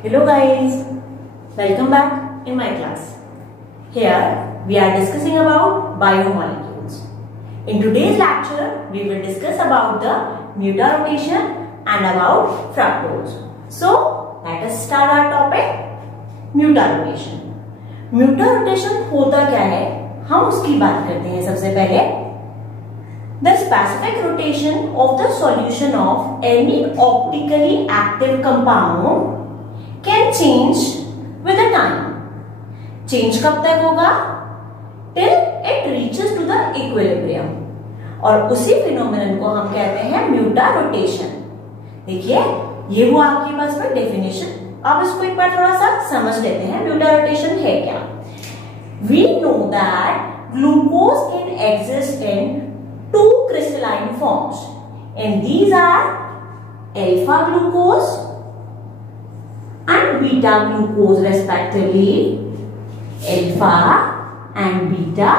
Hello guys, welcome back in my class. Here we are discussing about biomolecules. In today's lecture, we will discuss about the mutarotation and about fructose. So let us start our topic, mutarotation. Mutarotation होता क्या है, हम उसकी बात करते हैं सबसे पहले. The specific rotation of the solution of any optically active compound can change with the time. Change कब तक होगा? Till it reaches to the equilibrium. और उसी फिनोमेनन को हम कहते हैं म्यूटारोटेशन. देखिए ये हुआ आपके पास में डेफिनेशन. आप इसको एक बार थोड़ा सा समझ लेते हैं म्यूटारोटेशन है क्या. We know that glucose can exist in two crystalline forms, and these are alpha glucose and beta glucose respectively. Alpha and beta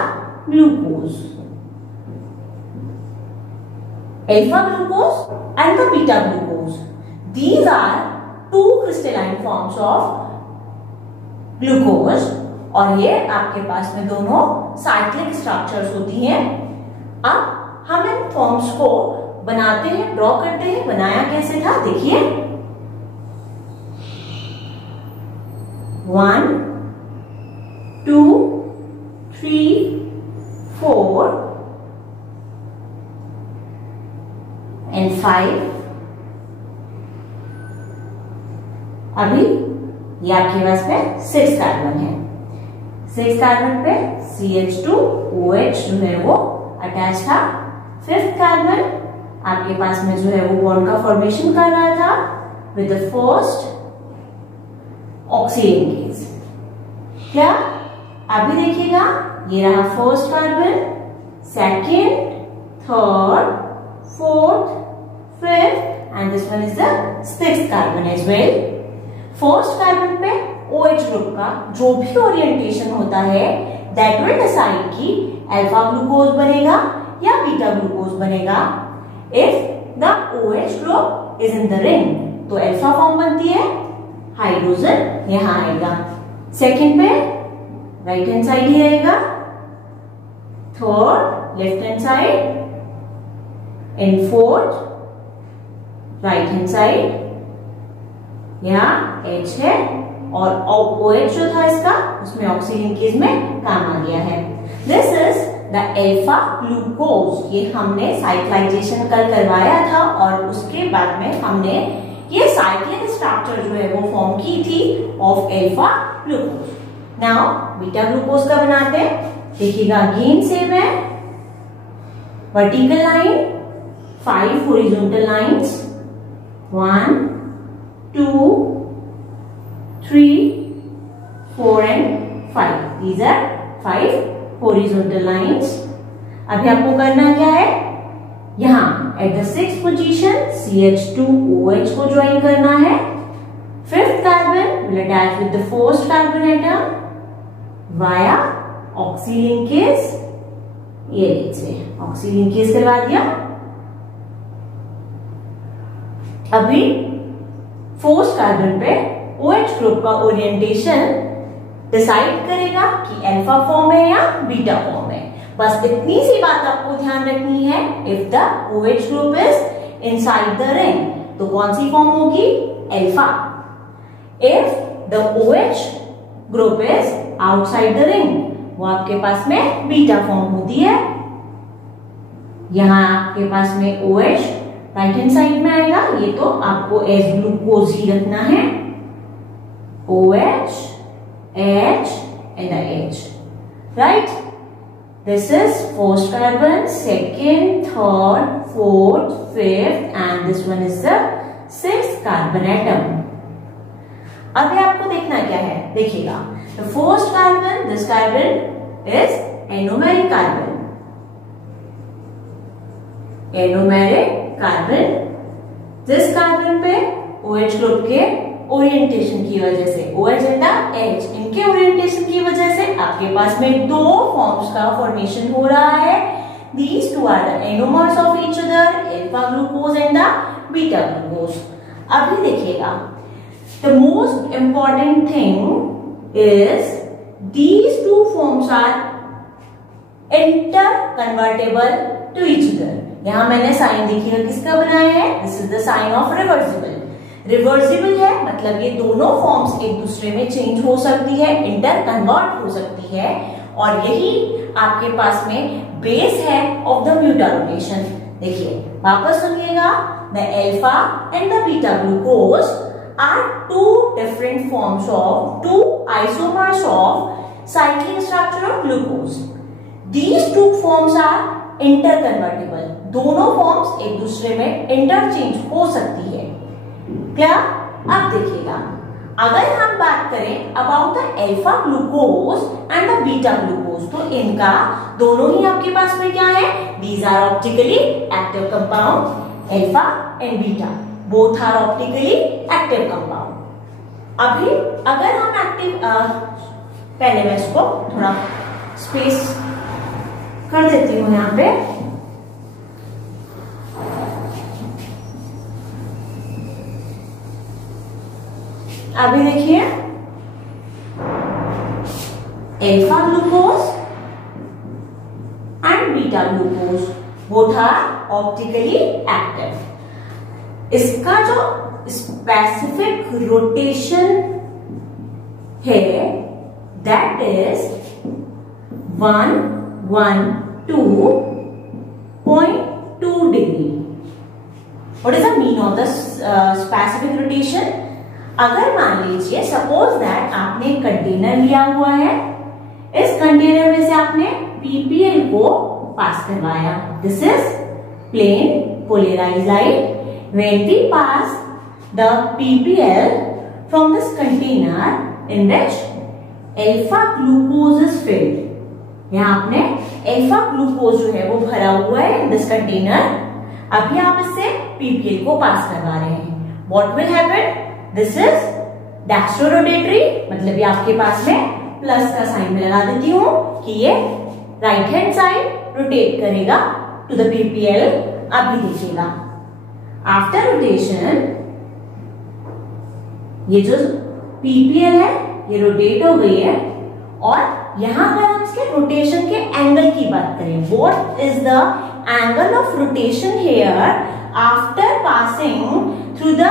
glucose. Alpha glucose and the beta glucose. These are two crystalline forms of glucose. और ये आपके पास में दोनों cyclic structures होती हैं. अब हम इन फॉर्म्स को बनाते हैं, ड्रॉ करते हैं. बनाया कैसे था देखिए. 1 2 3 4 and 5. अभी ये आपके पास में 6 कार्बन है. 6 कार्बन पे CH2OH जो है वो अटैच था. 5th कार्बन आपके पास में जो है वो बॉन्ड का फॉर्मेशन कर रहा था विद द फर्स्ट ऑक्सीलिंकेज. क्या अभी देखिएगा ये रहा first carbon, second, third, fourth, fifth and this one is the 6th carbon as well. First carbon पे OH ग्रुप का जो भी ओरिएंटेशन होता है दैट विल डिसाइड कि अल्फा ग्लूकोज बनेगा या बीटा ग्लूकोज बनेगा. If the OH group is in the ring तो अल्फा फॉर्म बनती है, हाइड्रोजन यहां आएगा. सेकंड पे राइट हैंड साइड ही आएगा, third left hand side and fourth right hand side. यहाँ H है और OH जो था इसका उसमें ऑक्सीलिंकेज में काम आ गया है. This is the alpha glucose. ये हमने साइक्लाइजेशन कल करवाया था और उसके बाद में हमने ये साइक्लिक स्ट्रक्चर जो है वो फॉर्म की थी of alpha glucose. Now beta glucose का बनाते हैं. देखिएगा अगेन सेम है, vertical line, 5 horizontal lines, 1 2 3 4 and 5. These are 5 horizontal lines. अभी आपको करना क्या है, यहाँ at the 6th position CH2OH को ज्वाइन करना है. 5th carbon will attach with the 1st carbon atom via ऑक्सीलिंकेज. ये लीजिए ऑक्सीलिंकेज करवा दिया. अभी 4th कार्बन पे OH ग्रुप का ओरिएंटेशन डिसाइड करेगा कि अल्फा फॉर्म है या बीटा फॉर्म है. बस इतनी सी बात आपको ध्यान रखनी है. If the OH group is inside the ring तो कौन सी फॉर्म होगी, alpha. If the OH group is outside the ring वो आपके पास में बीटा फॉर्म होती है. यहां आपके पास में OH राइट हैंड साइड में आएगा. ये तो आपको एज ग्लूकोज ही रखना है. OH, H and the H. Right? This is first carbon, second, third, fourth, fifth and this one is the 6th carbon atom. अभी आपको देखना क्या है, देखिएगा the first carbon, this carbon is anomeric carbon. Anomeric carbon. This carbon पे OH group के orientation की वजह से OH एंड H इनके ओरिएंटेशन की वजह से आपके पास में दो फॉर्म्स का फॉर्मेशन हो रहा है. These two are the anomers of each other, alpha glucose and the beta glucose. अभी देखिएगा The most important thing is these two forms are interconvertible to each other. यहां मैंने साइन देखिएगा किसका बनाया है, this is the sign of reversible. Reversible है मतलब ये दोनों फॉर्म्स एक दूसरे में चेंज हो सकती है, इंटर कन्वर्ट हो सकती है, और यही आपके पास में बेस है ऑफ द म्यूटा रोटेशन. देखिए वापस सुनिएगा, the alpha and the beta glucose are two different forms of two isomers of cyclic structure of glucose. These two forms are interconvertible. दोनों फॉर्म्स एक दूसरे में इंटरचेंज हो सकती है. क्या? अब देखिएगा, अगर हम बात करें about the alpha glucose and the beta glucose, तो इनका दोनों ही आपके पास में क्या है, these are optically active compound. Alpha and beta both are optically active compound. अभी अगर हम एक्टिव पहले मैं इसको थोड़ा स्पेस कर देती हूं यहां पे. अभी देखिए alpha glucose and beta glucose both are optically active. इसका जो स्पेसिफिक रोटेशन है that is 112.2 degree. What is the mean of the specific rotation? अगर मान लीजिए सपोज दैट आपने कंटेनर लिया हुआ है, इस कंटेनर में से आपने पीपीएल को पास करवाया. This is plane polarised light. When we pass the PPL from this container in which alpha glucose is filled, यहाँ आपने alpha glucose जो है वो भरा हुआ है in this container. अभी आप इससे PPL को पास करवा रहे हैं. What will happen? This is dextrorotatory, मतलब ये आपके पास में प्लस का साइन में लगा देती हूँ कि ये राइट हैंड साइड रोटेट करेगा टू द PPL. अभी देखिएगा आफ्टर रोटेशन ये जो PPL है ये रोटेट हो गई है, और यहां पर हम इसके रोटेशन के एंगल की बात करें, what is the angle of rotation here after passing through the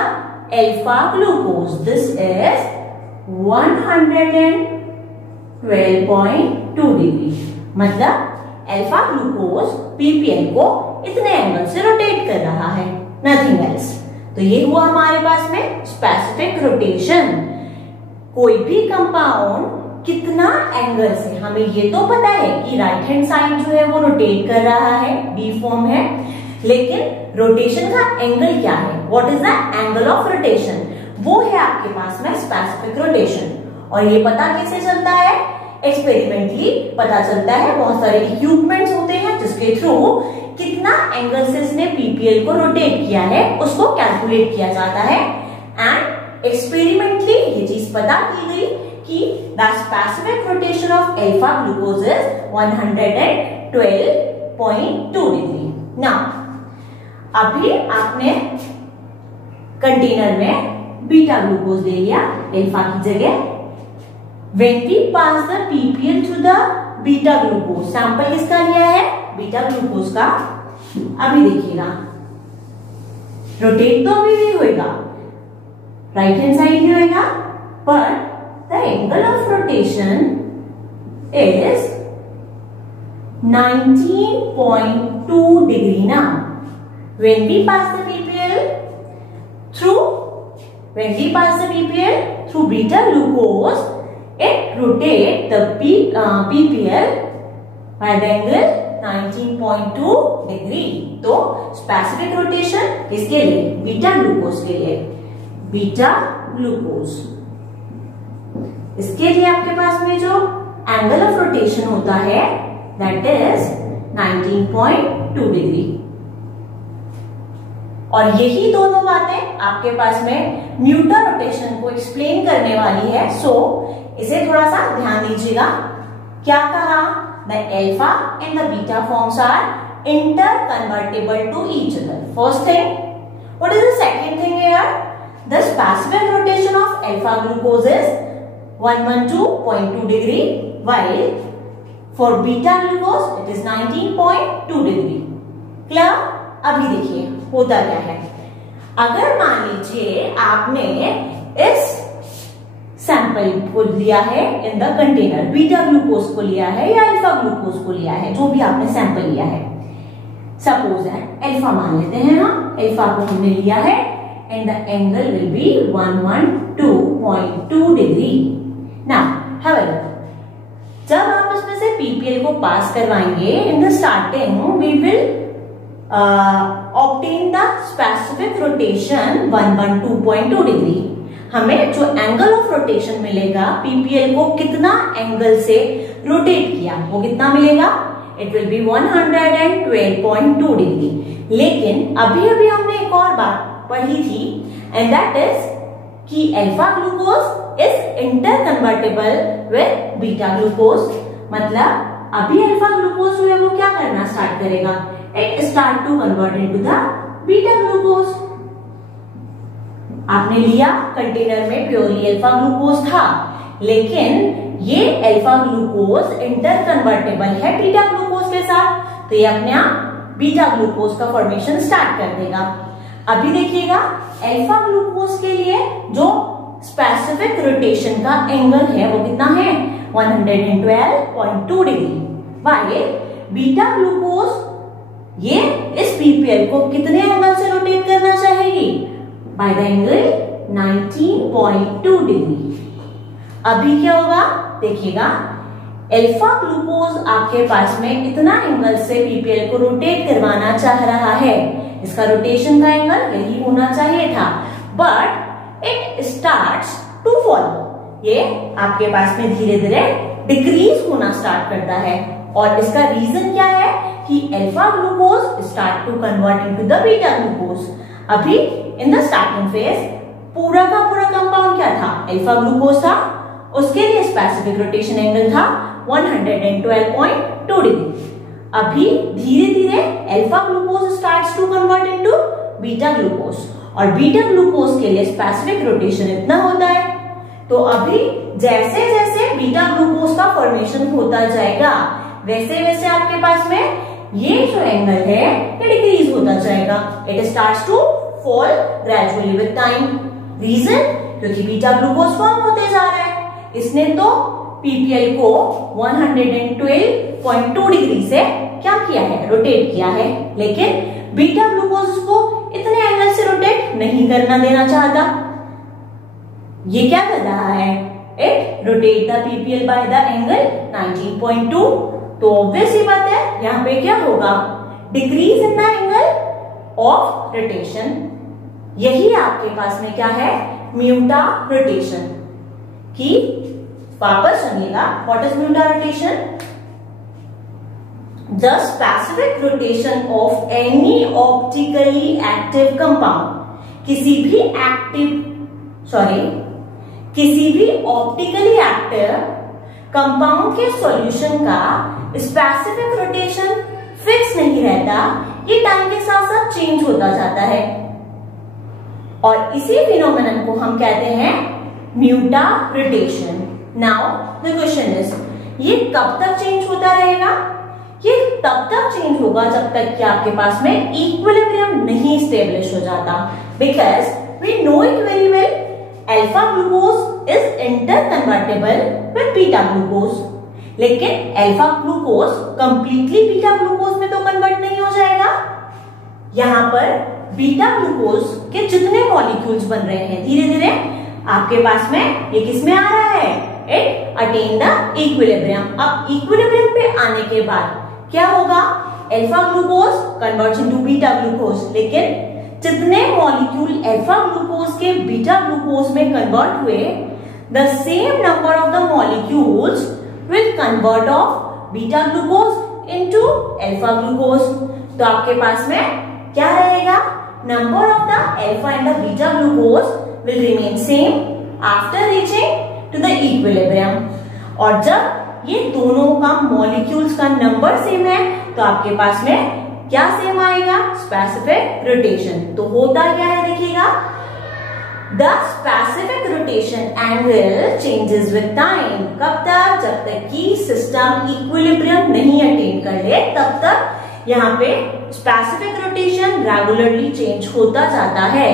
alpha glucose? This is 112.2 degree. मतलब अल्फा ग्लूकोज PPL को इतने एंगल से रोटेट कर रहा है, नथिंग एल्स. तो ये हुआ हमारे पास में स्पेसिफिक रोटेशन. कोई भी कंपाउंड कितना एंगल से, हमें ये तो पता है कि राइट हैंड साइड जो है वो रोटेट कर रहा है, बी फॉर्म है, लेकिन रोटेशन का एंगल क्या है, what is the angle of rotation, वो है आपके पास में स्पेसिफिक रोटेशन. और ये पता कैसे चलता है? एक्सपेरिमेंटली पता चलता है. बहुत सारे इक्विपमेंट्स होते हैं जिसके थ्रू कितना एंगल से इसने पीपीएल को रोटेट किया है उसको कैलकुलेट किया जाता है, एंड एक्सपेरिमेंटली ये चीज पता की गई कि the specific rotation of alpha glucose is 112.2 degree. Now अभी आपने कंटेनर में बीटा ग्लूकोज ले लिया अल्फा की जगह. When we pass the PPL to the beta glucose, sample किसका लिया है? बीटा ग्लूकोज का. अभी देखिएगा रोटेट तो अभी भी होएगा, राइट हैंड साइड ही होएगा, पर the angle of rotation is 19.2 degree. ना when we pass the PPL through beta glucose, it rotate the PPL by the angle 19.2 degree. तो स्पेसिफिक रोटेशन किसके लिए? बीटा ग्लूकोज के लिए. बीटा ग्लूकोज इसके लिए आपके पास में जो एंगल ऑफ रोटेशन होता है दैट इज 19.2 डिग्री. और यही दोनों बातें आपके पास में न्यूटन रोटेशन को एक्सप्लेन करने वाली है. सो इसे थोड़ा सा ध्यान दीजिएगा. क्या कहा? The alpha and the beta forms are interconvertible to each other. First thing. What is the second thing here? The specific rotation of alpha glucose is 112.2 degree, while for beta glucose it is 19.2 degree. Clear? अभी देखिए होता क्या है। अगर मान लीजिए आपने इस सैंपल को लिया है in the container, beta glucose को लिया है या अल्फा ग्लूकोज को लिया है, जो भी आपने सैंपल लिया है, सपोज दैट अल्फा मान लेते हैं हम, अल्फा को हमने लिया है and the angle will be 112.2 degree. Now however जब आप इसमें से पीपीएल को पास करवाएंगे in the starting we will obtain the specific rotation 112.2 degree. हमें जो एंगल ऑफ रोटेशन मिलेगा, पीपीएल को कितना एंगल से रोटेट किया वो कितना मिलेगा, इट विल बी 112.2 डिग्री। लेकिन अभी अभी हमने एक और बात पढ़ी थी एंड दैट इज कि alpha glucose is interconvertible with beta glucose. मतलब अभी अल्फा ग्लूकोज जो है वो क्या करना स्टार्ट करेगा, it start to convert into the beta glucose. आपने लिया कंटेनर में प्योरली अल्फा ग्लूकोज था, लेकिन ये अल्फा ग्लूकोज इंटर कन्वर्टेबल है बीटा ग्लूकोज के साथ, तो ये अपने आप बीटा ग्लूकोज का फॉर्मेशन स्टार्ट कर देगा। अभी देखिएगा अल्फा ग्लूकोज के लिए जो स्पेसिफिक रोटेशन का एंगल है वो कितना है, 112.2 डिग्री। वाले बीटा ग्लूकोज ये इस पीपीएल को कितने एंगल से रोटेट करना चाहेगी, बाय द एंगल 19.2 डिग्री। अभी क्या होगा देखिएगा, अल्फा ग्लूकोज आपके पास में इतना एंगल से पीपीएल को रोटेट करवाना चाह रहा है, इसका रोटेशन का एंगल यही होना चाहिए था, but it starts to fall. ये आपके पास में धीरे धीरे डिक्रीज होना स्टार्ट करता है, और इसका रीजन क्या है कि alpha glucose start to convert into the beta glucose. अभी इन द स्टार्टिंग फेज पूरा का पूरा कंपाउंड क्या था, अल्फा ग्लूकोज था, उसके लिए स्पेसिफिक रोटेशन एंगल था 112.2 डिग्री। अभी धीरे धीरे alpha glucose starts to convert into beta glucose, और बीटा ग्लूकोज के लिए स्पेसिफिक रोटेशन इतना होता है। तो अभी जैसे जैसे बीटा ग्लूकोज का फॉर्मेशन होता जाएगा, वैसे वैसे आपके पास में ये जो एंगल है ये डिक्रीज होता जाएगा, it starts to fall gradually with time. Reason, क्योंकि बीटा ग्लूकोज फॉर्म होते जा रहा है, इसने तो पीपीएल को 112.2 डिग्री से क्या किया है, रोटेट किया है, लेकिन बीटा ग्लूकोज को इतने एंगल से रोटेट नहीं करना देना चाहता। ये क्या कर रहा है, it rotate the PPL by the angle 19.2। तो ऑब्वियस ही बात है यहाँ पे क्या होगा, decrease in the angle of rotation. यही आपके पास में क्या है, म्यूटा रोटेशन की। वापस सुनिएगा, what is mutarotation, the specific rotation of any optically active compound. किसी भी ऑप्टिकली एक्टिव कंपाउंड के सॉल्यूशन का स्पेसिफिक रोटेशन फिक्स नहीं रहता, ये टाइम के साथ साथ चेंज होता जाता है, और इसी फिनोमेनन को हम कहते हैं mutarotation. Now the question is, ये कब तक चेंज होता रहेगा, ये तब तक चेंज होगा जब तक कि आपके पास में इक्विलिब्रियम नहीं स्टेब्लिश हो जाता, because we know it very well, alpha glucose is interconvertible with beta glucose, लेकिन alpha glucose completely beta glucose में तो कन्वर्ट नहीं हो जाएगा। यहाँ पर बीटा ग्लूकोज के जितने मॉलिक्यूल्स बन रहे हैं धीरे धीरे आपके पास में ये किस में आ रहा है, इट अटेन द इक्विलिब्रियम। अब इक्विलिब्रियम पे आने के बाद क्या होगा, alpha glucose converts into beta glucose, लेकिन जितने मॉलिक्यूल अल्फा ग्लूकोज के बीटा ग्लूकोज में कन्वर्ट हुए, the same number of the molecules will convert of beta glucose into alpha glucose. तो आपके पास में क्या रहेगा, number of the alpha and the beta glucose will remain same after reaching to the equilibrium. और जब ये दोनों का मॉलिक्यूल्स का नंबर सेम है तो आपके पास में क्या सेम आएगा, स्पेसिफिक रोटेशन। तो होता क्या है देखिएगा, The specific rotation angle changes with time. कब तक? जब तक कि सिस्टम इक्विलिब्रियम नहीं अटेन कर ले, तब तक यहाँ पे स्पेसिफिक रोटेशन रेगुलरली चेंज होता जाता है.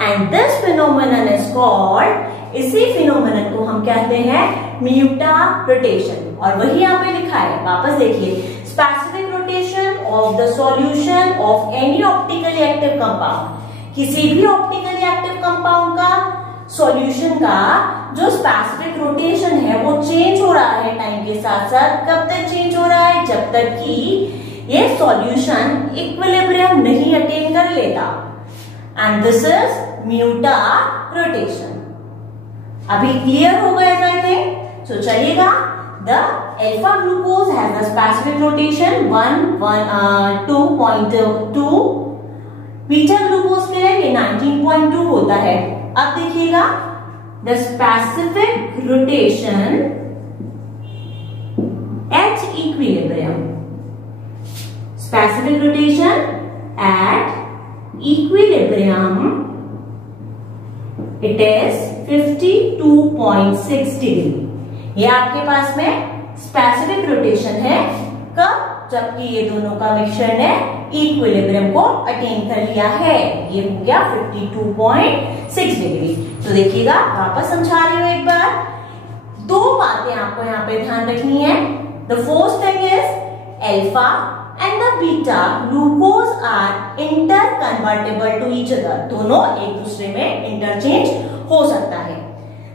And this phenomenon is called, इसी फिनोमेनन को हम कहते हैं म्यूटा रोटेशन. और वही यहाँ पे लिखा है, वापस देखिए, specific rotation of the solution of any optically active compound. किसी भी ऑप्टिकली एक्टिव कंपाउंड का सॉल्यूशन का जो स्पेसिफिक रोटेशन है वो चेंज हो रहा है टाइम के साथ साथ. कब तक चेंज हो रहा है? जब तक कि ये सॉल्यूशन इक्विलिब्रियम नहीं अटेन कर लेता. And this is mutarotation. अभी क्लियर हो गया आई थिंक. सो चलिएगा, the alpha glucose has the specific rotation 2.2. Beta glucose के लिए ये 19.2 होता है. अब देखिएगा, the specific rotation at equilibrium. Specific rotation at equilibrium it is 52.6 degree. ये आपके पास में स्पेसिफिक रोटेशन है. कब? जबकि ये दोनों का मिक्सचर ने इक्विलिब्रियम को अटेन कर लिया है. ये हो गया 52.6 डिग्री. तो देखिएगा, वापस समझा रही हूं एक बार. दो बातें आपको यहाँ पे ध्यान रखनी है. The first thing is alpha and the beta glucose are interconvertible to each other. दोनों एक दूसरे में इंटरचेंज हो सकता है.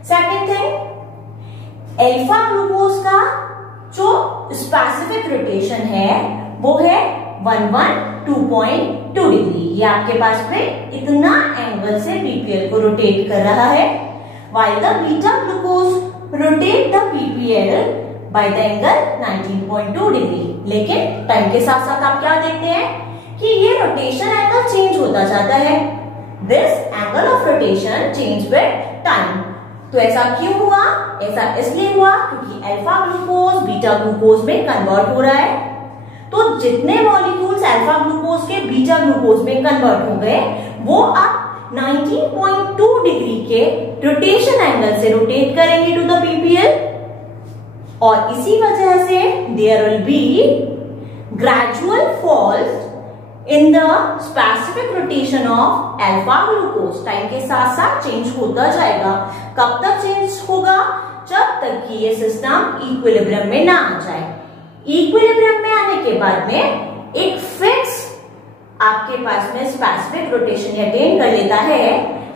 सेकेंड थिंग, अल्फा ग्लूकोज का जो स्पेसिफिक रोटेशन है वो है 112.2 डिग्री. ये आपके पास में इतना एंगल से बीपीएल को रोटेट कर रहा है. while the beta glucose rotate the PPL by the angle 19.2 degree. लेकिन टाइम के साथ साथ आप क्या देखते हैं कि ये रोटेशन एंगल चेंज होता जाता है. This angle of rotation change with time. तो ऐसा क्यों हुआ? ऐसा इसलिए हुआ क्योंकि अल्फा ग्लूकोज बीटा ग्लूकोज में कन्वर्ट हो रहा है. तो जितने मॉलिक्यूल्स अल्फा ग्लूकोज के बीटा ग्लूकोज में कन्वर्ट हो गए वो अब 19.2 डिग्री के रोटेशन एंगल से रोटेट करेंगे टू द पीपीएल. और इसी वजह से there will be gradual falls in the specific rotation of alpha glucose. Time के साथ साथ चेंज होता जाएगा. कब तक चेंज होगा? जब तक कि ये सिस्टम इक्विलिब्रियम में ना आ जाए. इक्विलिब्रियम में आने के बाद में एक फिक्स आपके पास में स्पेसिफिक रोटेशन अटेन कर लेता है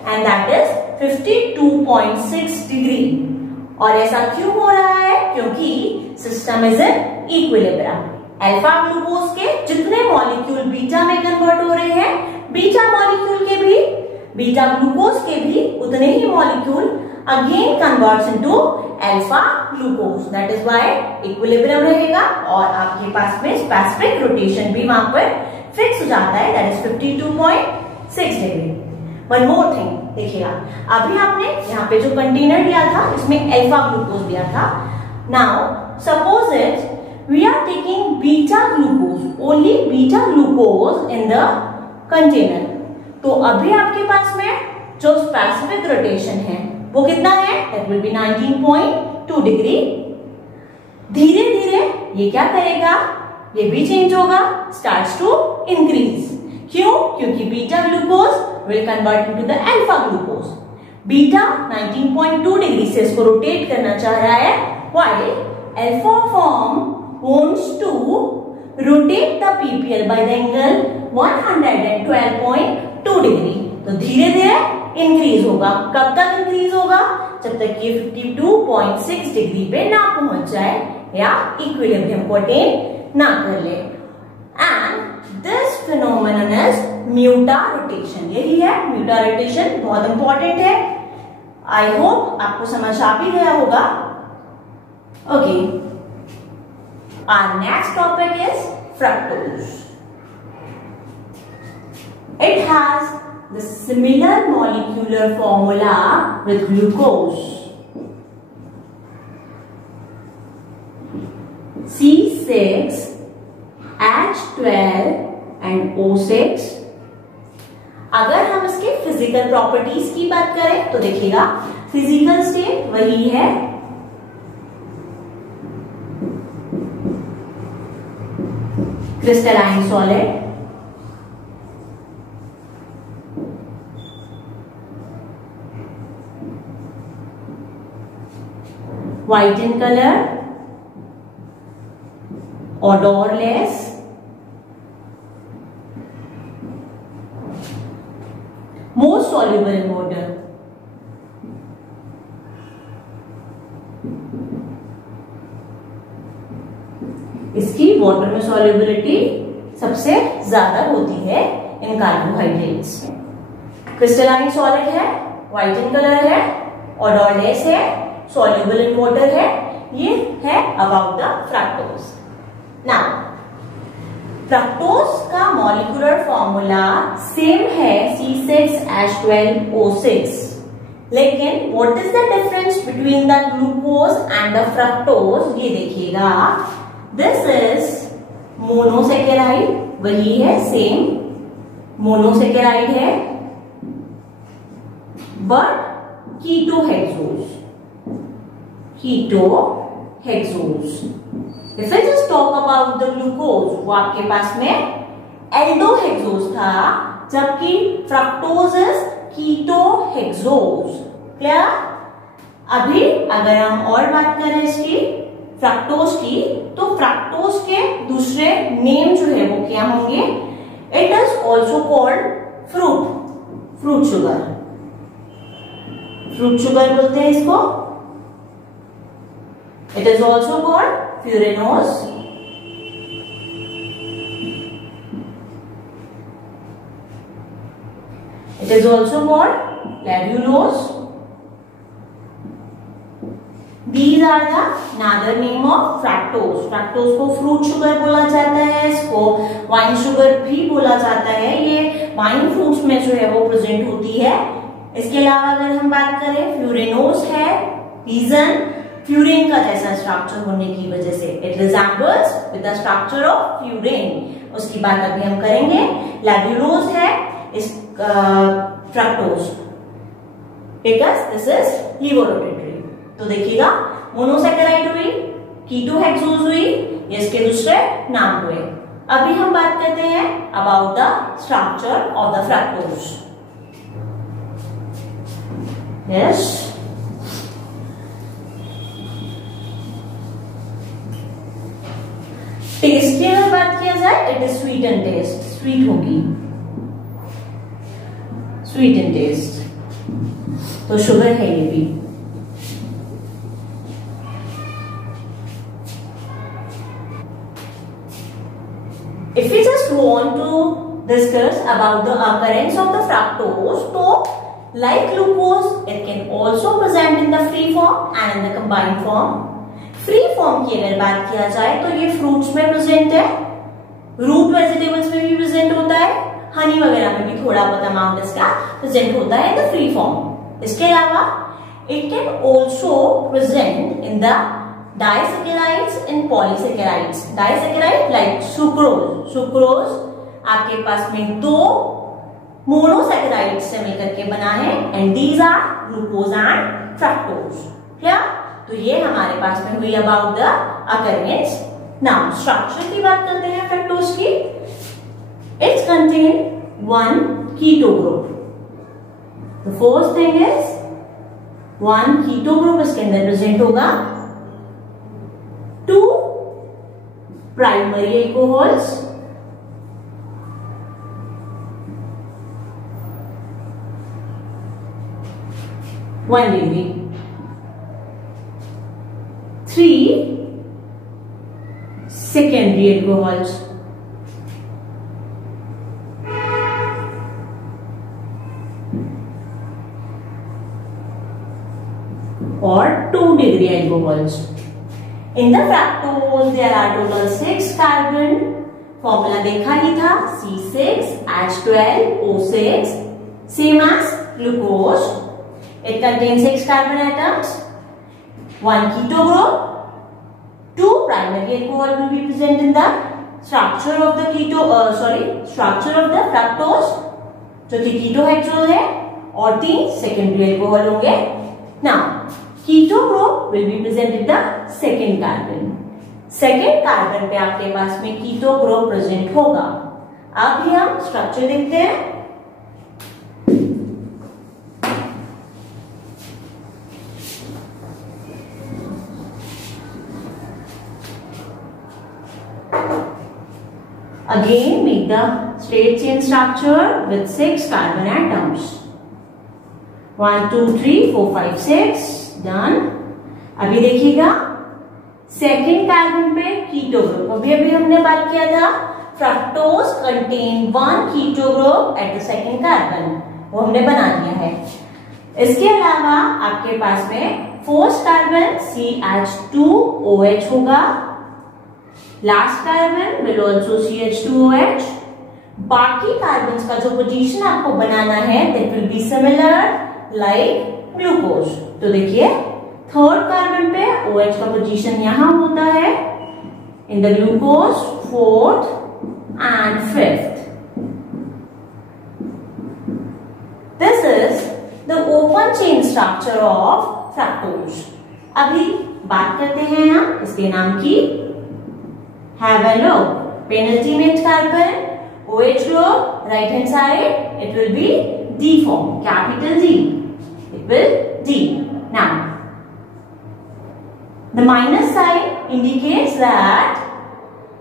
एंड दैट इज 52.6 डिग्री. और ऐसा क्यों हो रहा है? क्योंकि system is in equilibrium. Alpha glucose के जितने मॉलिक्यूल बीटा में कन्वर्ट हो रहे हैं, बीटा मॉलिक्यूल के भी, बीटा ग्लूकोज के भी उतने ही molecule again converts into alpha glucose. That is why equilibrium रहेगा और आपके पास में स्पेसिफिक रोटेशन भी वहां पर फिक्स हो जाता है. That is 52.6 degree. One more thing देखिएगा, अभी आपने यहाँ पे जो कंटेनर दिया था इसमें अल्फा ग्लूकोज दिया था. Now suppose it we are taking beta glucose, only beta glucose in the container. तो अभी आपके पास में जो स्पेसिफिक रोटेशन है वो कितना है? That will be 19.2 degree. धीरे धीरे ये क्या करेगा? ये भी चेंज होगा, starts to increase. क्यों? क्योंकि beta glucose will convert into the alpha glucose. Beta 19.2 degree से इसको रोटेट करना चाह रहा है, while alpha form wants to rotate the PPL by the angle 112.2 degree. तो धीरे धीरे इंक्रीज होगा. कब तक इंक्रीज होगा? जब तक ये 52.6 डिग्री पे ना पहुंच जाए या इक्विलिब्रियम को अटेन ना कर ले. And this phenomenon is mutarotation. यही है म्यूटा रोटेशन. बहुत इंपॉर्टेंट है. आई होप आपको समझ आ भी गया होगा. Okay, our next topic is fructose. It has the similar molecular formula with glucose. C6H12 and O6. अगर हम इसके फिजिकल प्रॉपर्टीज की बात करें तो देखिएगा फिजिकल स्टेट वही है crystalline solid, white in color, odorless, most soluble in water. इसकी वाटर में सॉल्युबिलिटी सबसे ज्यादा होती है इन कार्बोहाइड्रेट्स। क्रिस्टलाइन सॉलिड है, व्हाइट इन कलर है, ऑडोरलेस है, soluble in water है। ये है about the fructose। Now, fructose का molecular formula सेम है C6H12O6, लेकिन what is the difference between the glucose and the fructose? ये देखिएगा, this is monosaccharide, वही है सेम monosaccharide है, but ketohexose। ketohexose। If I just talk about the glucose, वो आपके पास में aldohexose था, जबकि fructose is ketohexose। क्लियर? अभी अगर हम और बात करें इसकी फ्रक्टोज की, तो फ्रक्टोज के दूसरे नेम जो है वो क्या होंगे? It is also called fruit sugar. Fruit sugar बोलते हैं इसको। It is also called furanose, it is also called labulose. These are the another name of fructose। fructose को फ्रूट शुगर बोला जाता है, इसको वाइन शुगर भी बोला जाता है। ये वाइन फ्रूट्स में जो है वो प्रेजेंट होती है। इसके अलावा अगर हम बात करें फ्यूरेनोस है, रीजन फ्यूरेन का जैसा स्ट्रक्चर होने की वजह से, it resembles with the structure of furan. उसकी बात अभी हम करेंगे। लैब्यूलोज है इस फ्रक्टोज, बिकॉज दिस इज लीवोरोटेटरी। तो देखिएगा मोनोसैकेराइड हुई, कीटोहेक्सोज हुई, ये इसके दूसरे नाम हुए। अभी हम बात करते हैं about the structure of the fructose. Yes, taste की अगर बात किया जाए, it is sweet and taste, sweet होगी, स्वीट एंड टेस्ट। तो शुगर है ये भी। If we just want to discuss about the occurrence of the fructose, तो like glucose, it can also present in the free form and in the combined form। Free form की अगर बात किया जाए तो ये फ्रूट्स में प्रेजेंट है, रूट वेजिटेबल्स में भी प्रेजेंट होता है, हनी वगैरह में भी थोड़ा बहुत अमाउंट इसका प्रेजेंट होता है इन द फ्री फॉर्म। इसके अलावा it can also present in the disaccharides and polysaccharides. Disaccharide like sucrose, sucrose आपके पास में दो मोनोसैकेराइड्स से मिलकर के बना है, and these are glucose and fructose. Clear? तो ये हमारे पास में हुई about the occurrence. Now structure की बात करते हैं फ्रक्टोज की। It's contain one keto group. The first thing is one keto group इसके अंदर प्रेजेंट होगा, two primary alcohols, one degree, three secondary alcohols, और 2 degree alcohols. In the fructose there are total 6 carbon. Formula देखा ही था, C6H12O6 same as glucose. It contains 6 carbon atoms, 1 keto group, 2 primary alcohol will be present in the structure of the structure of the fructose, जो कि कीटोहेक्सोल है, और 3 secondary alcohol होंगे। Now keto group will be present at the second carbon. Second carbon पे आपके पास में keto group present होगा। अब भी हम स्ट्रक्चर देखते हैं। Again make the straight chain structure with 6 carbon atoms. 1 2 3 4 5 6 done. अभी देखिएगा सेकेंड कार्बन पे कीटो ग्रुप, अभी हमने बात किया था fructose contain 1 keto group at the second carbon, वो हमने बना दिया है। इसके अलावा आपके पास में फोर्थ कार्बन CH2OH होगा। Last carbon will also CH2OH। बाकी कार्बन का जो पोजीशन आपको बनाना है that will be similar like glucose. तो देखिए थर्ड कार्बन पे OH का पोजीशन यहां होता है, in the glucose fourth and fifth. This is the open chain structure of fructose. अभी बात करते हैं हम इसके नाम की। Have a look. Penultimate carbon, OH group, right hand side, it will be D form, capital D. It will D. Now, the minus sign indicates that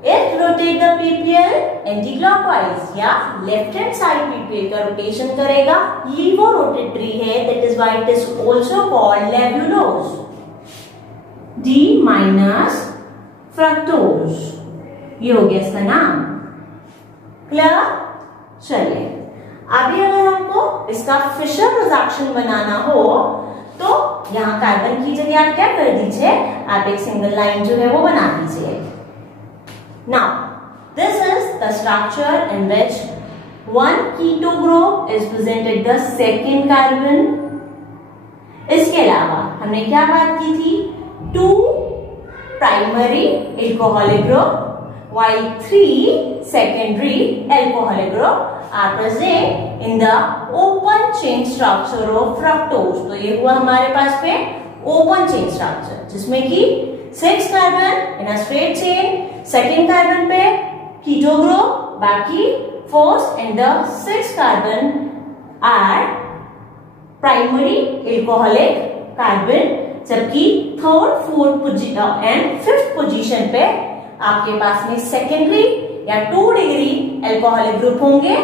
if rotate the PPL anti-clockwise या left hand side PPL का rotation करेगा, levo rotatory है, that is why it is also called levulose. D minus fructose. ये हो गया इसका नाम। Clear? चलिए अभी अगर हमको इसका फिशर रिएक्शन बनाना हो तो यहाँ कार्बन की जगह आप क्या कर दीजिए, आप एक सिंगल लाइन जो है वो बना दीजिए। Now this is the structure in which 1 keto group is presented the second carbon. इसके अलावा हमने क्या बात की थी, 2 primary alcoholic group while 3 secondary alcoholic group are present in the open chain structure of fructose। तो ये हुआ हमारे पास पे open chain structure जिसमें कि 6 carbon in a straight chain, second carbon पे कीटो ग्रुप, बाकी fourth and the 6 carbon are primary alcoholic carbon, जबकि third fourth and fifth position पे आपके पास में सेकेंडरी या 2 डिग्री एल्कोहलिक ग्रुप होंगे।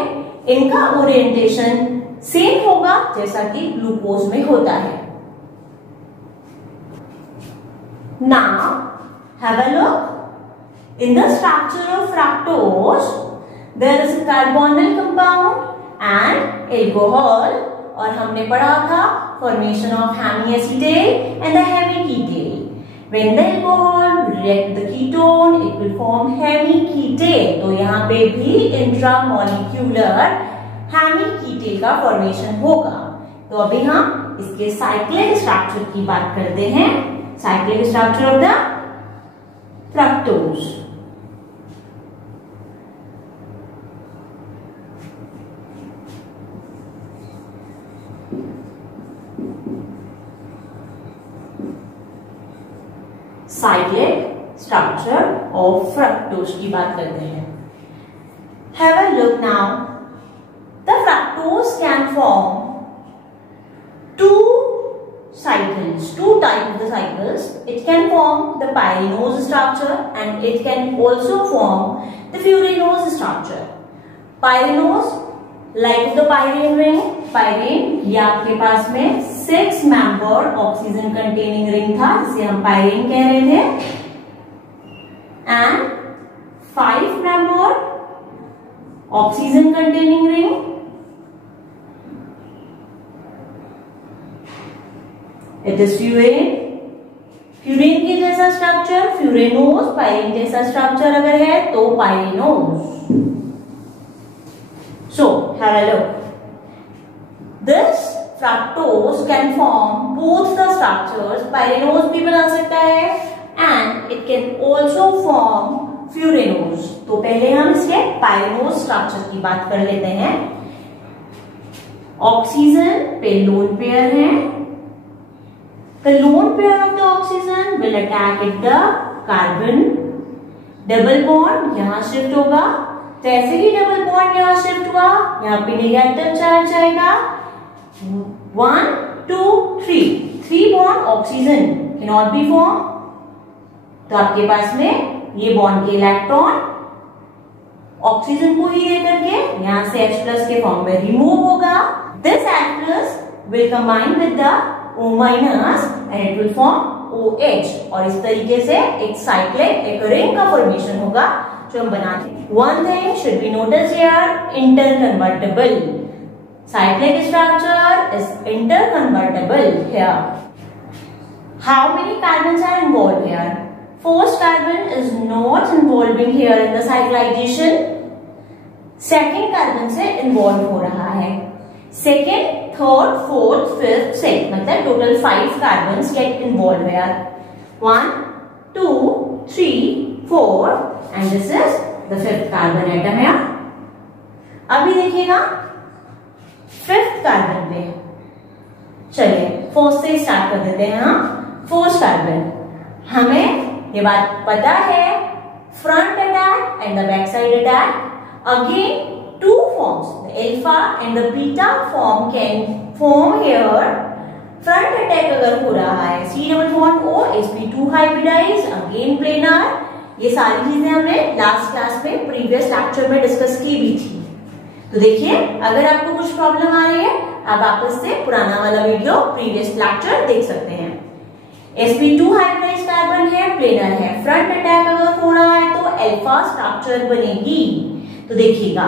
इनका ओरिएंटेशन सेम होगा जैसा कि ग्लूकोज में होता है। Now have a look in the structure of fructose. There is a carbonyl compound and alcohol, और हमने पढ़ा था formation of hemiacetal and the hemiketal. When the alcohol react the ketone, it will form hemiketate। तो यहाँ पे भी intramolecular हेमीकीटेट का formation होगा। तो अभी हम इसके साइक्लिक स्ट्रक्चर की बात करते हैं। Cyclic structure of the fructose. Cyclic structure of fructose की बात करते हैं। Have a look now, the fructose can form 2 cycles, 2 types of the cycles. It can form the pyranose structure and it can also form the furanose structure. Pyranose like the pyrene ring, pyrene ये आपके पास में 6 membered oxygen containing ring था जिसे हम pyrene कह रहे थे, and 5 membered oxygen containing ring, it is furan. Furan के जैसा स्ट्रक्चर फ्यूरेनोज, पायरीन जैसा स्ट्रक्चर अगर है तो पायरीनोज। So, have a look. This fructose can form both the structures, pyranose भी बना सकता है and it can also form furanose। तो पहले हम इसके pyranose स्ट्रक्चर की बात कर लेते हैं। ऑक्सीजन पे लोन पेयर है, the lone pair of the oxygen will attack at the carbon, double bond यहां शिफ्ट होगा, जैसे ही डबल बॉन्ड यहां शिफ्ट हुआ यहाँ पे नेगेटिव चार्ज आएगा, 1 2 3 bond oxygen can not be form, तो आपके पास में ये बॉन्ड के इलेक्ट्रॉन ऑक्सीजन को ही लेकर के यहां से H+ के फॉर्म में रिमूव होगा, this H+ will combine with the O- and it will form OH, और इस तरीके से एक साइक्लिक एक रिंग का फॉर्मेशन होगा जो हम बनाते हैं। One thing should be noticed here, interconvertible. Cyclic structure is interconvertible here. How many carbons are involved here? First carbon is not involving here in the cyclization. Second carbon से involve हो रहा है। Second, third, fourth, fifth, sixth, मतलब total 5 carbons get involved here. 1, 2, 3, 4, and this is the 5th carbon atom here. अभी देखिएगा 5th carbon पे, चलिए 4th से स्टार्ट कर देते हैं हम। 4th कार्बन, हमें ये बात पता है front attack and the back side attack, again two forms, the alpha and the beta form can form here. Front attack अगर हो रहा है C double bond O sp2 hybridized again planar, ये सारी चीजें हमने लास्ट क्लास में previous lecture में डिस्कस की भी थी। तो देखिए अगर आपको कुछ प्रॉब्लम आ रही है आप वापस से पुराना वाला वीडियो प्रीवियस लेक्चर देख सकते हैं। sp2 हाइब्रिडाइज्ड कार्बन है, प्लेनर है, फ्रंट अटैक अगर हो रहा है तो अल्फा स्ट्रक्चर बनेगी। तो देखिएगा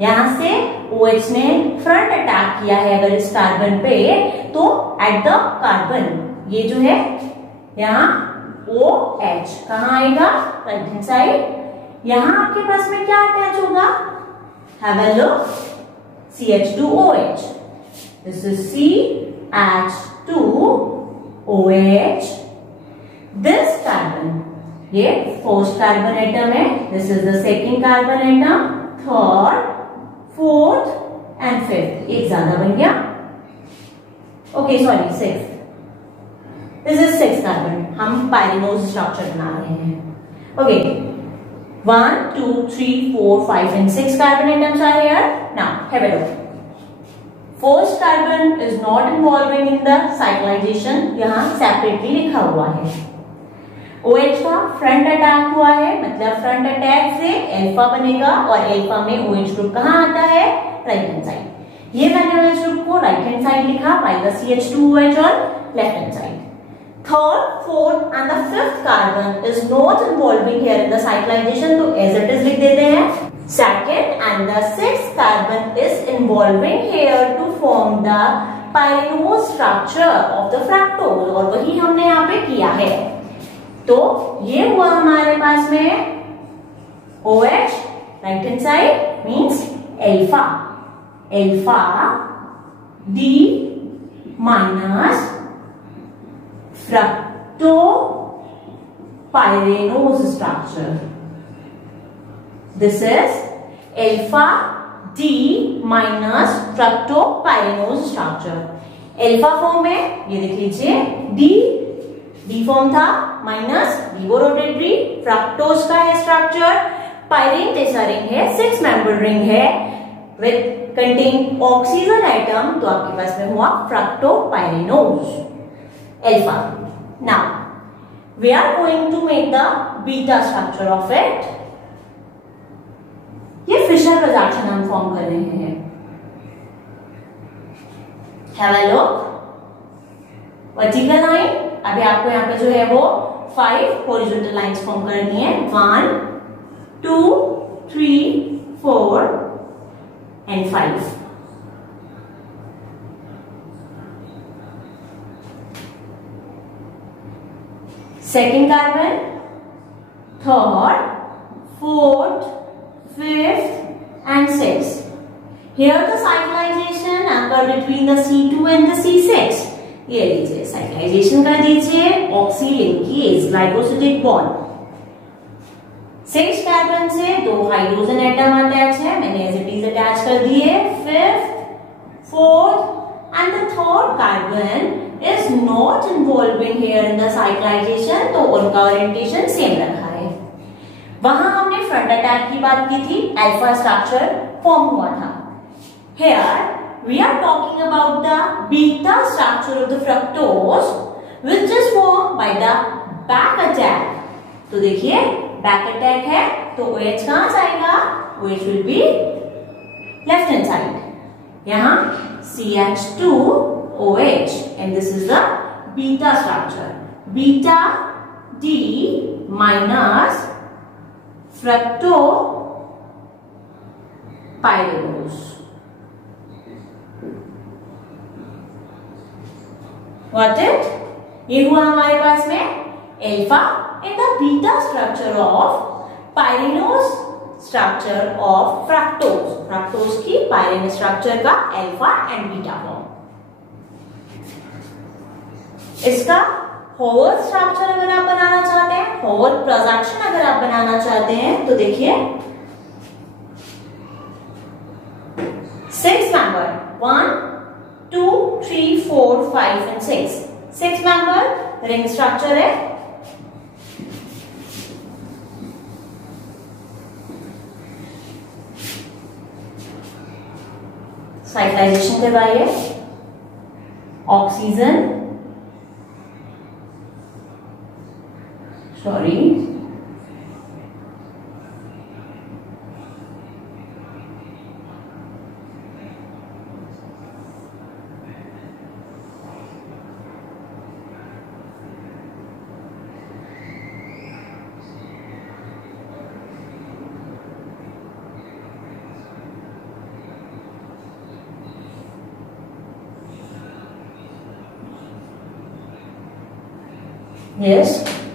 यहां से OH ने फ्रंट अटैक किया है अगर इस कार्बन पे, तो एट द कार्बन ये जो है यहाँ OH कहाँ आएगा, राइट हैंड साइड, यहां आपके पास में क्या अटैच होगा, have a look, CH2OH, this is CH2OH, this carbon ये फर्स्ट कार्बन एटम है, this is the second carbon atom, third, fourth and fifth, एक ज्यादा बन गया, okay sorry sixth, this is sixth carbon, हम पायरिनोज स्ट्रक्चर बना रहे हैं। Okay 1 2 3 4 5 and 6 carbon atoms are here. Now have a look. First carbon is not involving in the cyclization, यहाँ separately लिखा हुआ है। OH का फ्रंट अटैक हुआ है, मतलब फ्रंट अटैक से अल्फा बनेगा और अल्फा में OH ग्रुप कहाँ आता है, राइट हैंड साइड। ये मैंने OH ग्रुप को राइट हैंड साइड लिखा, while the CH2OH on left hand side. Third, fourth and the fifth carbon is not involving here in the cyclization, तो as it is लिख देते हैं। Second and the sixth carbon is involving here to form the pyranose structure of the fructose, और वही हमने यहाँ पे किया है। तो ये हुआ हमारे पास में OH right hand side means alpha, alpha D minus fructo pyranose structure, this is alpha D minus fructo pyranose structure। Alpha form में ये देख लीजिए डी फॉर्म था माइनस लीवो रोटेटरी, फ्रक्टोज का है स्ट्रक्चर, पायरीन जैसा रिंग है, 6 member ring है विद कंटेन ऑक्सीजन आइटम, तो आपके पास में हुआ fructopyranose alpha. Now we are going to make the beta structure of it. ये फिशर रिएक्शन हम फॉर्म कर रहे हैं। Have a look, vertical line, अभी आपको यहाँ पे जो है वो 5 हॉरिजॉन्टल लाइंस फॉर्म करनी है, 1 2 3 4 and 5। Second carbon, third, fourth, fifth and sixth. Here the cyclization occur between the C2 and the C6. ये लीजिए साइक्लाइजेशन कर दीजिए oxy linkage glycosidic bond. 6 carbon से 2 हाइड्रोजन एटम अटैच है, मैंने एज इट इज अटैच कर दिए। 5th fourth and the third carbon is not involving here in the cyclization, तो उनका ओरिएंटेशन सेम रखा है। वहां हमने फ्रंट अटैक की बात की थी, अल्फा स्ट्रक्चर फॉर्म हुआ था। Here we are talking about the beta structure of the fructose which is formed by the back attack। तो देखिए बैक अटैक है तो OH कहां जाएगा? OH will be left hand side, यहाँ CH2OH and this is the beta structure, beta D minus fructopyranose। Got it? ये हुआ हमारे पास में alpha and the beta structure of pyranose structure of fructose, fructose की pyranose structure का alpha and beta form. इसका hovered structure अगर आप बनाना चाहते हैं, होवर्ड प्रोजेक्शन अगर आप बनाना चाहते हैं तो देखिए 6 member 1 2 3 4 5 and 6 member ring structure है। साइक्लाइजेशन करवाइए। Oxygen, sorry yes,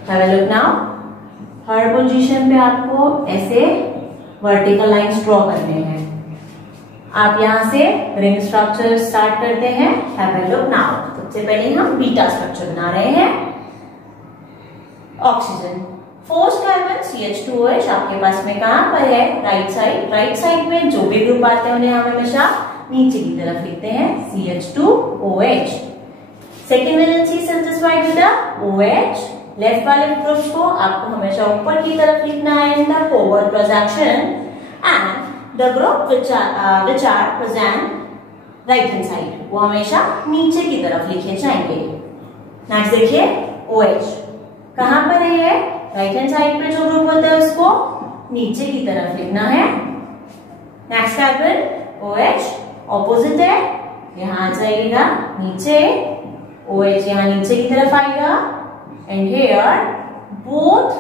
have a look now. Her position पे आपको ऐसे वर्टिकल लाइंस ड्रॉ करने हैं। आप यहां से रिंग स्ट्रक्चर स्टार्ट करते हैं। Have a look now. सबसे पहले हम बीटा स्ट्रक्चर बना रहे हैं। ऑक्सीजन, फोर्थ कार्बन CH2OH आपके पास में कहां पर है? Right side. राइट साइड में जो भी ग्रुप आते हैं उन्हें हम हमेशा नीचे की तरफ लिखते हैं, CH2OH। Second valency satisfied with the OH। Left वाले ग्रुप्स को आपको हमेशा ऊपर की तरफ लिखना है in the forward projection and the group which are present right hand side वो हमेशा नीचे की तरफ लिखे जाएंगे। नेक्स्ट देखिए OH कहां पर है? राइट हैंड साइड पे जो ग्रुप होता है उसको नीचे की तरफ लिखना है। नेक्स्ट कार्बन OH ऑपोजिट है, यहां आ जाएगा नीचे, OH यहां नीचे की तरफ आएगा and here both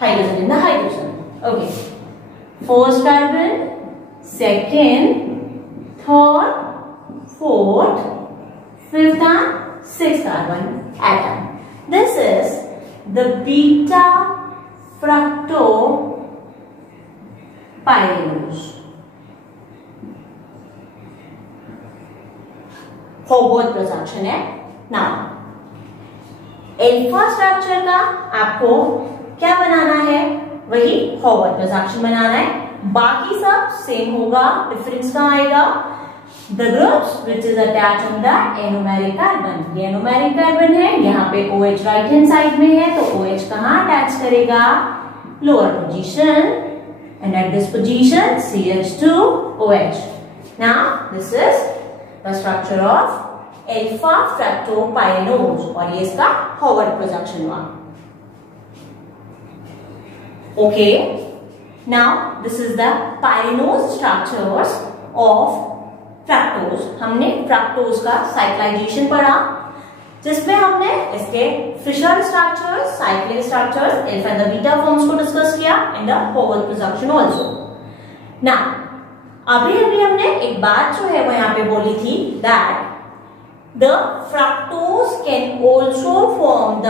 hydrogen in the hydrogen. Okay, first carbon, second, third, fourth, fifth and sixth carbon atom. This is the beta fructopyranose. Forward projection है। नाउ अल्फा स्ट्रक्चर का आपको क्या बनाना है? वही फॉरवर्ड प्रोजेक्शन बनाना है। बाकी सब सेम होगा, डिफरेंस कहां आएगा? The groups which is attach on the anomeric carbon. ये एनोमेरिक कार्बन है, यहाँ पे OH राइट हैंड साइड में है तो OH कहां अटैच करेगा? Lower position and at this position CH2OH। Now this is the structure of alpha fructopyranose और ये इसका फॉरवर्ड प्रोजेक्शन हुआ। Okay, now this is the pyranose structures of fructose। हमने फ्रक्टोज का साइक्लाइजेशन पढ़ा जिसमें हमने इसके Fischer structures, cyclic structures, alpha and beta forms को डिस्कस किया and the forward projection also. Now अभी हमने एक बात जो है वो यहाँ पे बोली थी that the fructose can also form the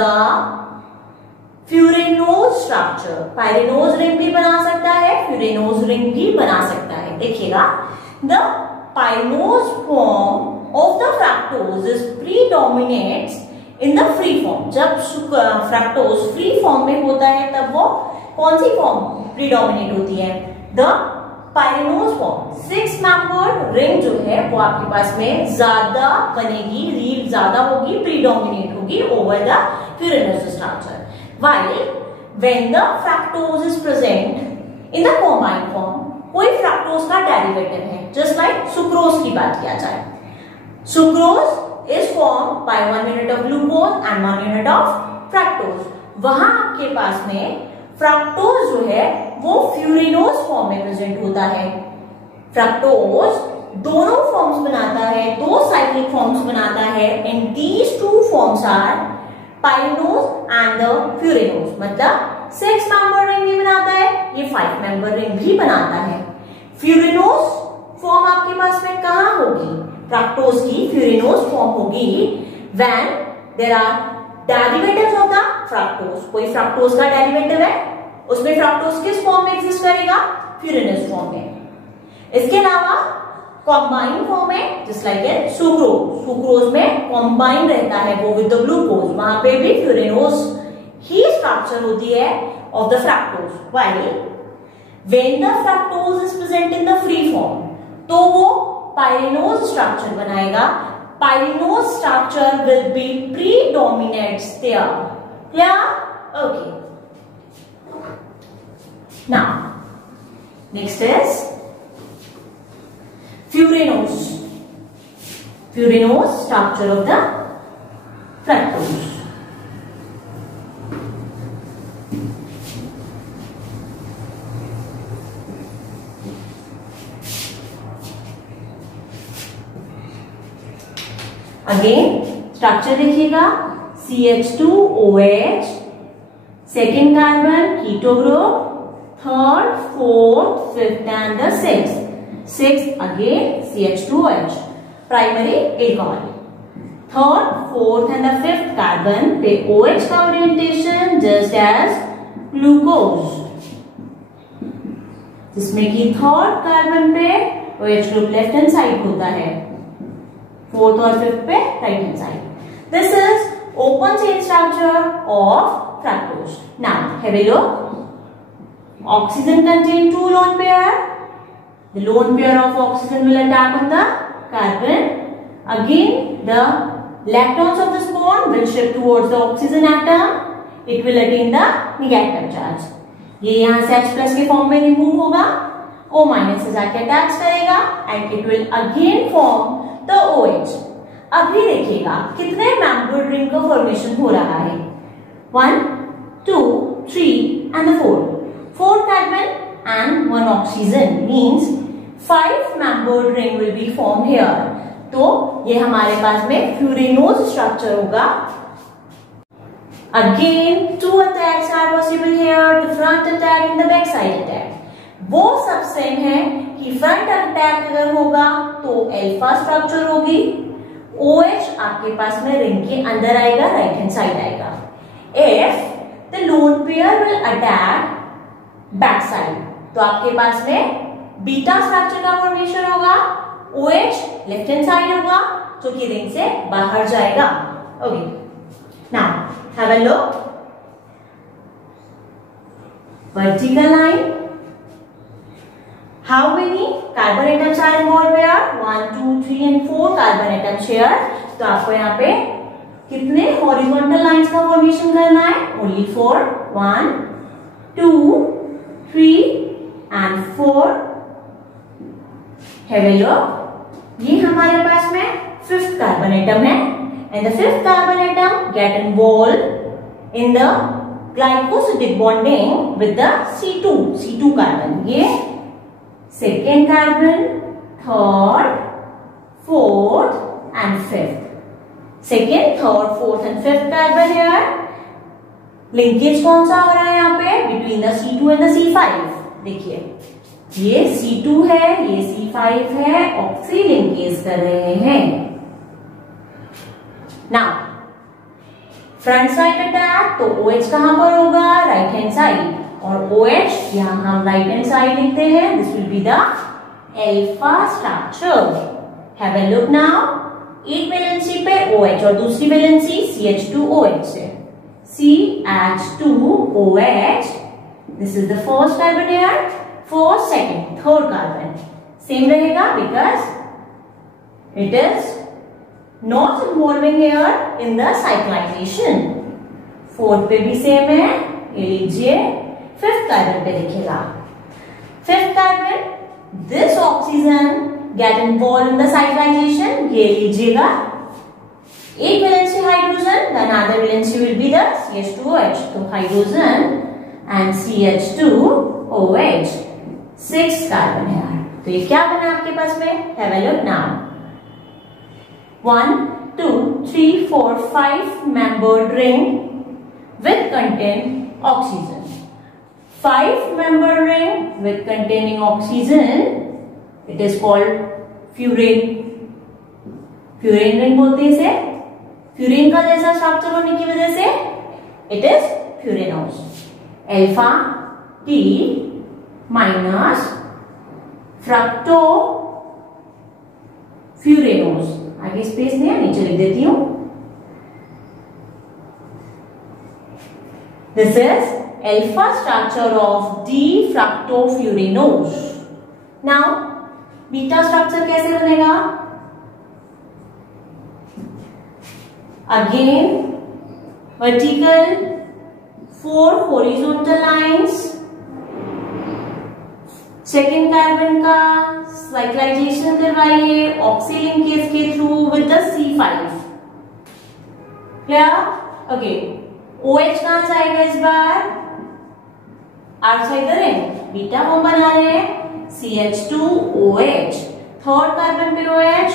furanose structure. Pyranose ring भी बना सकता है, फ्यूरेनोज रिंग भी बना सकता है। देखिएगा the pyranose form of the fructose is predominates in the free form. जब फ्रक्टोज फ्री फॉर्म में होता है तब वो कौन सी फॉर्म प्रीडोमिनेट होती है? द पाइरेनोज फॉर्म 6 मेंबर्ड रिंग जो है वो आपके पास में ज्यादा बनेगी, रील ज्यादा होगी, प्रीडोमिनेट होगी over the furanose structure. While when the fructose is present in the combined form, कोई फ्रक्टोज का डेरिवेटिव है, जस्ट लाइक सुक्रोज की बात किया जाए. Sucrose is form by 1 unit of glucose and 1 unit of fructose. वहां आपके पास में फ्रक्टोज जो है वो फ्यूरिनोज फॉर्म में प्रेजेंट होता है. फ्रक्टोज दोनों फॉर्म्स बनाता है, दो साइक्लिक फॉर्म्स बनाता है, and these two forms are pyranose and the furanose. मतलब 6 मेंबर रिंग भी बनाता है, ये 5 मेंबर रिंग भी बनाता है. फ्यूरिनोज फॉर्म आपके पास में कहां होगी? फ्रक्टोज की फ्यूरिनोज फॉर्म होगी when there are derivatives of the fructose. कोई फ्रक्टोज का डेरिवेटिव है, उसमें फ्रक्टोज किस फॉर्म में एग्जिस्ट करेगा? फ्यूरिनोज फॉर्म में. इसके अलावा कॉम्बाइन फॉर्म है, just like in sucrose. Sucrose में कॉम्बाइन रहता है वो विद द ग्लूकोज, वहां पे भी फ्यूरिनोज ही स्ट्रक्चर होती है of the fructose. While when the fructose is present in the free form, तो वो पाइरेनोज स्ट्रक्चर बनाएगा. Pyranose structure will be predominates there. Clear? Okay. Now next is furanose. Furanose structure of the fructose. Again structure देखिएगा, CH2OH, second carbon keto group, third, fourth, fifth and the sixth again CH2OH, primary alcohol. Third, fourth and the fifth carbon पे OH का orientation just as glucose, जिसमें कि third carbon पे OH group left hand side होता है, fourth और fifth पे right hand side. This is open chain structure of fructose. Now have a look. Oxygen contain 2 lone pair. The lone pair of oxygen will attack on the carbon. Again, the electrons of this bond will shift towards the oxygen atom. It will attain the negative charge. ये यहाँ से H+ के form में remove होगा, O- से जाके attach करेगा and it will again form the OH. अभी देखिएगा कितने मेंबर्ड रिंग का फॉर्मेशन हो रहा है. 1, 2, 3 and the 4 carbon and 1 oxygen means 5 membered ring will be formed here. तो ये हमारे पास में फ्यूरिनोज स्ट्रक्चर होगा. Again 2 attacks are possible here, the front attack and the back side attack. वो सब सेम है कि फ्रंट अटैक अगर होगा तो अल्फा स्ट्रक्चर होगी, OH आपके पास में रिंग के अंदर आएगा, राइट हैंड साइड आएगा. If the lone pair will attack back side, तो आपके पास में बीटा स्ट्रक्चर का फॉर्मेशन होगा, OH लेफ्ट हैंड साइड होगा जो कि रिंग से बाहर जाएगा. Okay, now have a look. Vertical line, how many carbon atoms are involved here? 1, 2, 3 and 4 carbon atoms here. तो आपको यहाँ पे कितने horizontal lines का फॉर्मेशन करना है? Only 4. 1, 2, 3 and 4. Have a look. ये हमारे पास में 5th carbon atom है, and the 5th carbon atom get involved in the glycosidic bonding with the C2 carbon. ये second carbon, third, fourth and fifth. Second, third, fourth and fifth carbon here. Linkage कौन सा हो रहा है यहाँ पे? Between the C2 and the C5. देखिए ये C2 है, ये C5 है, ऑक्सी लिंकेज कर रहे हैं. नाउ फ्रंट साइड अटैक, तो OH कहां पर होगा? Right hand side. और OH यहां हम राइट हैंड साइड लिखते हैं. This will be the alpha structure. Have a look now. एक वैलेंसी पे OH और दूसरी वैलेंसी CH2OH से. CH2OH. This is the first carbon here. First second third carbon same रहेगा because it is not involving here in the cyclisation. Fourth पे भी same है, ये लीजिए फिफ्थ कार्बन पे दिखेगा। Fifth carbon this oxygen get involve in the cyclisation, ये लीजिएगा एक valency hydrogen, then other valency will be the CH2OH, तो हाइड्रोजन and CH2OH, 6 कार्बन है यार। तो ये क्या बना आपके पास में? Have a look now. 1, 2, 3, 4, 5 membered ring with contain oxygen. 5 membered ring with containing oxygen, it is called furane. Furan ring बोलते हैं इसे। फ्यूरेन का जैसा स्ट्रक्चर होने की वजह से it is furanose. Alpha D minus fructofuranose, आगे स्पेस नहीं है, नीचे लिख देती हूं। This is alpha structure of D fructofuranose. Now beta structure कैसे बनेगा? Again, vertical, 4 horizontal lines. Second carbon का साइक्लाइजेशन करवाइए ऑक्सी लिंकेज के through with the C5। Clear? Okay, OH कहां से आएगा इस बार? Outside the ring, beta form बना रहे हैं CH2OH। थर्ड कार्बन पे OH,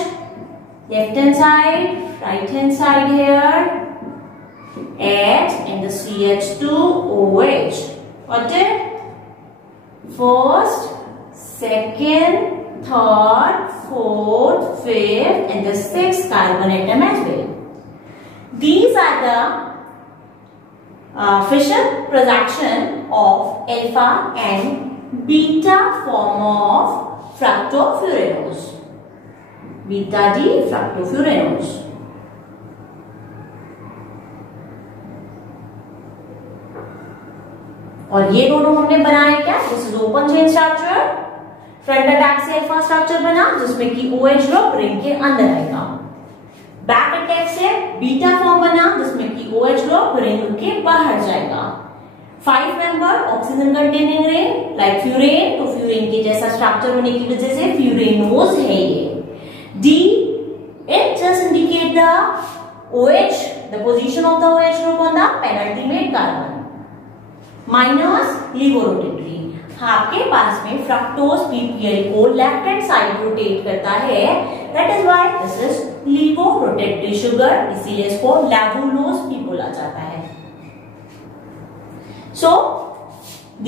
left hand side, right hand side here, H and the CH2OH. Got it? First, second, third, fourth, fifth, and the sixth carbon atom as well. These are the fission production of alpha and beta form of fructofuranols. Beta D fructofuranose. और ये दोनों हमने बनाए क्या? This is open chain structure. Front attack से alpha structure बना जिसमें कि OH ग्रुप रिंग के अंदर आएगा। बैक अटैक से बीटा फॉर्म बना जिसमें कि OH ग्रुप रिंग के बाहर जाएगा। 5 member oxygen containing ring like furan, तो फ्यूरेन के जैसा स्ट्रक्चर होने की वजह से फ्यूरेनोज है ये। D, it just indicate the OH, the position of the OH group on the penultimate carbon. Minus levorotatory, आपके पास में फ्रक्टोज PPL को लेफ्ट हैंड साइड रोटेट करता है, that is why this is levorotatory sugar, इसीलिए इसको levulose भी बोला जाता है। So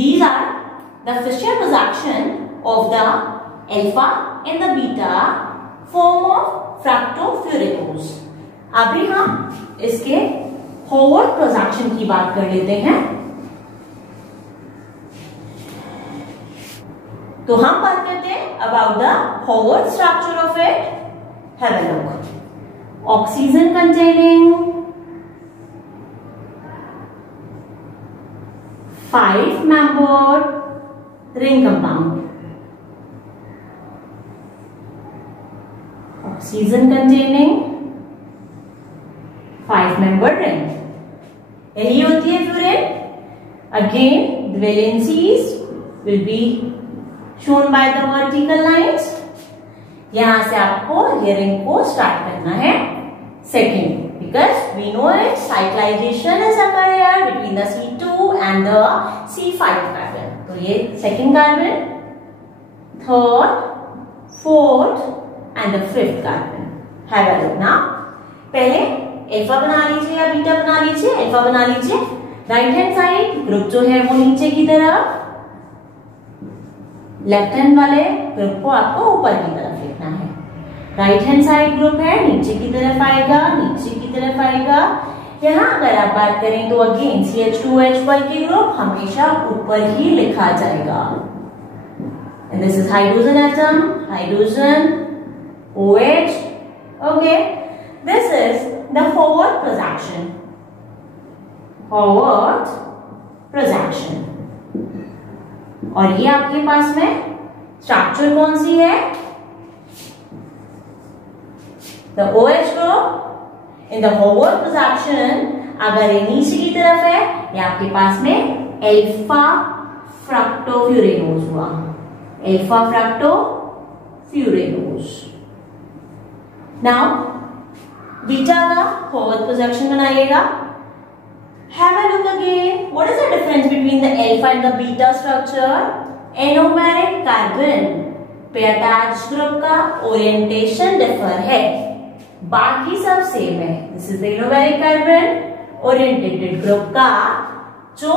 these are the fission reaction of the alpha and the beta form of fructofuranols। अभी हम इसके फॉरवर्ड प्रोडक्शन की बात कर लेते हैं। तो हम बात करते हैं about the forward structure of it. Have a look. Oxygen containing 5 membered ring compound, oxygen containing 5 membered ring, यही होती है furan. Again the valencies will be shown by the vertical lines। यहां से आपको ये रिंग को स्टार्ट करना है second, because we know it cyclization is occur here between the C2 and the C5 carbon। तो ये second carbon, third, fourth and the fifth carbon। Have a look now। पहले अल्फा बना लीजिए या beta बना लीजिए। अल्फा बना लीजिए। राइट हैंड साइड ग्रुप जो है वो नीचे की तरफ, लेफ्ट हैंड वाले ग्रुप को आपको ऊपर की तरफ लिखना है। राइट हैंड साइड ग्रुप है नीचे की तरफ आएगा, नीचे की तरफ आएगा। यहाँ अगर आप बात करें तो अगेन CH2OH के ग्रुप हमेशा ऊपर ही लिखा जाएगा। And this is hydrogen atom, hydrogen, OH, okay, this is the forward projection, forward projection। और ये आपके पास में स्ट्रक्चर कौन सी है? The OH group in the homologous position अगर ये नीचे की तरफ है, ये आपके पास में अल्फा फ्रक्टोफ्यूरेनोज हुआ, अल्फा फ्रक्टोफ्यूरेनोज। नाउ बीटा का होमोलॉगस पोजीशन बनाइएगा। Have a look again. What is the difference between the alpha and the beta structure? Anomeric carbon पे अटैच ग्रुप का ओरिएंटेशन डिफर है, बाकी सब सेम है। This is the anomeric carbon. Orientated group का जो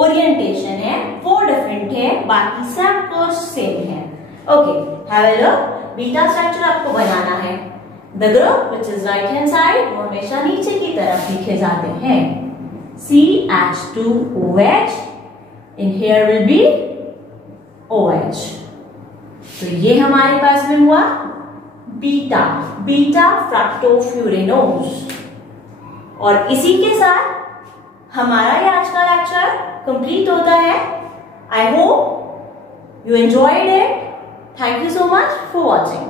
orientation है वो डिफरेंट है, बाकी सब कुछ सेम है। Okay, have a look. Beta structure आपको बनाना है। The group which is right hand side वो हमेशा नीचे की तरफ लिखे जाते हैं। CH2OH in here will be OH। तो ये हमारे पास में हुआ बीटा फ्रक्टोफ्यूरेनोज। और इसी के साथ हमारा ये आज का लेक्चर कंप्लीट होता है। I hope you enjoyed it. Thank you so much for watching.